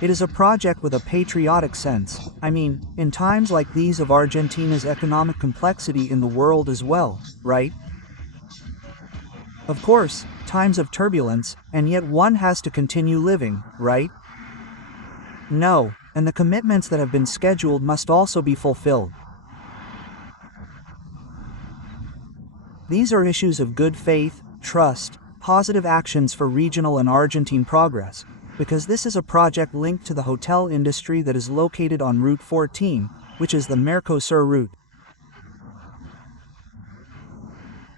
It is a project with a patriotic sense. I mean, in times like these of Argentina's economic complexity in the world as well, right? Of course, times of turbulence, and yet one has to continue living, right? No, and the commitments that have been scheduled must also be fulfilled. These are issues of good faith, trust, positive actions for regional and Argentine progress, because this is a project linked to the hotel industry that is located on Route 14, which is the Mercosur route.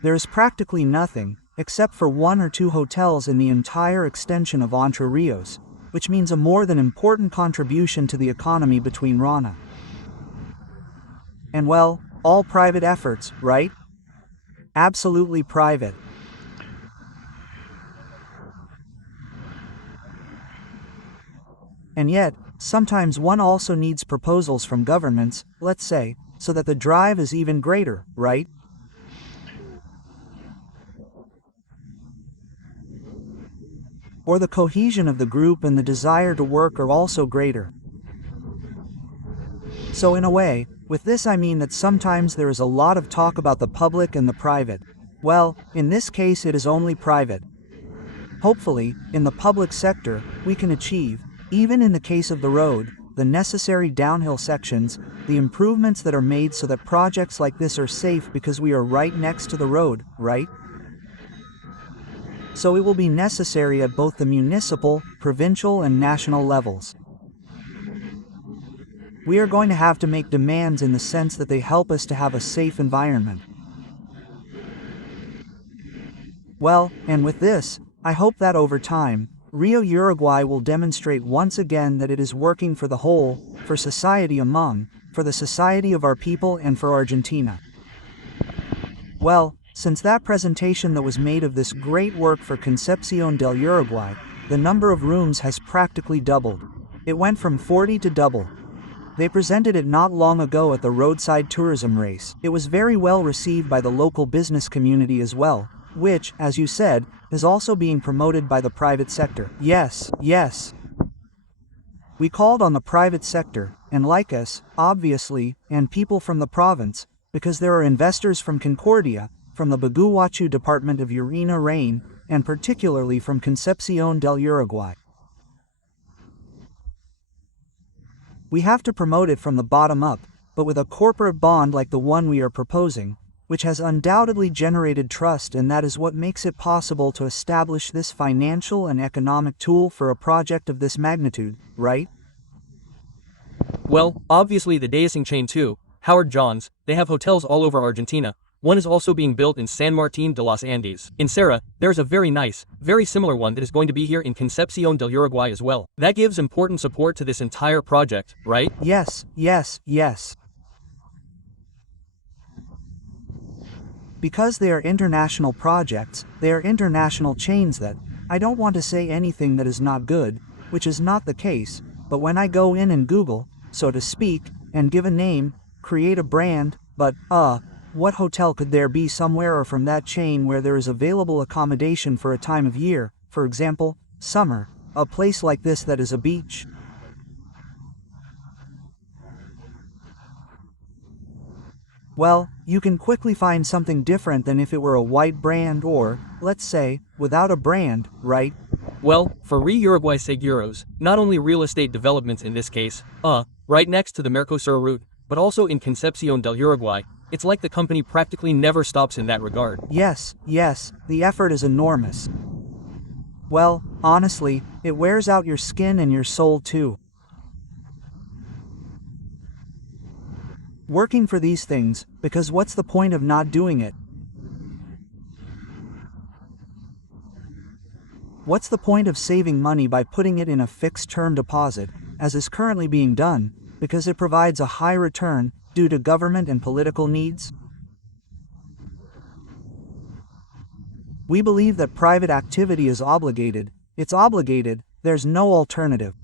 There is practically nothing, except for 1 or 2 hotels in the entire extension of Entre Rios, which means a more than important contribution to the economy between Rana. And well, all private efforts, right? Absolutely private. And yet, sometimes one also needs proposals from governments, let's say, so that the drive is even greater, right? Or the cohesion of the group and the desire to work are also greater. So in a way, with this I mean that sometimes there is a lot of talk about the public and the private. Well, in this case it is only private. Hopefully, in the public sector, we can achieve, even in the case of the road, the necessary downhill sections, the improvements that are made so that projects like this are safe because we are right next to the road, right? So it will be necessary at both the municipal, provincial and national levels. We are going to have to make demands in the sense that they help us to have a safe environment. Well, and with this, I hope that over time, Rio Uruguay will demonstrate once again that it is working for the whole, for society among, for the society of our people and for Argentina. Well, since that presentation that was made of this great work for Concepción del Uruguay, the number of rooms has practically doubled. It went from 40 to double. They presented it not long ago at the roadside tourism race. It was very well received by the local business community as well, which, as you said, is also being promoted by the private sector. Yes. We called on the private sector, and like us, obviously, and people from the province, because there are investors from Concordia, from the Baguachu department of Urina Rain, and particularly from Concepción del Uruguay. We have to promote it from the bottom up, but with a corporate bond like the one we are proposing, which has undoubtedly generated trust, and that is what makes it possible to establish this financial and economic tool for a project of this magnitude, right? Well, obviously the Dancing chain too, Howard Johns, they have hotels all over Argentina. One is also being built in San Martín de los Andes. In Serra, there's a very nice, very similar one that is going to be here in Concepción del Uruguay as well. That gives important support to this entire project, right? Yes. Because they are international projects, they are international chains that, I don't want to say anything that is not good, which is not the case, but when I go in and Google, so to speak, and give a name, create a brand, but, what hotel could there be somewhere or from that chain where there is available accommodation for a time of year, for example, summer, a place like this that is a beach? Well, you can quickly find something different than if it were a white brand or, let's say, without a brand, right? Well, for Uruguay Seguros, not only real estate developments in this case, right next to the Mercosur route, but also in Concepción del Uruguay, it's like the company practically never stops in that regard. Yes, the effort is enormous. Well, honestly, it wears out your skin and your soul too. Working for these things, because what's the point of not doing it? What's the point of saving money by putting it in a fixed-term deposit, as is currently being done, because it provides a high return, due to government and political needs? We believe that private activity is obligated. It's obligated, there's no alternative.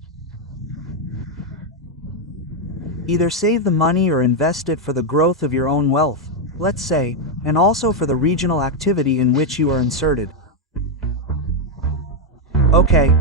Either save the money or invest it for the growth of your own wealth, let's say, and also for the regional activity in which you are inserted. Okay,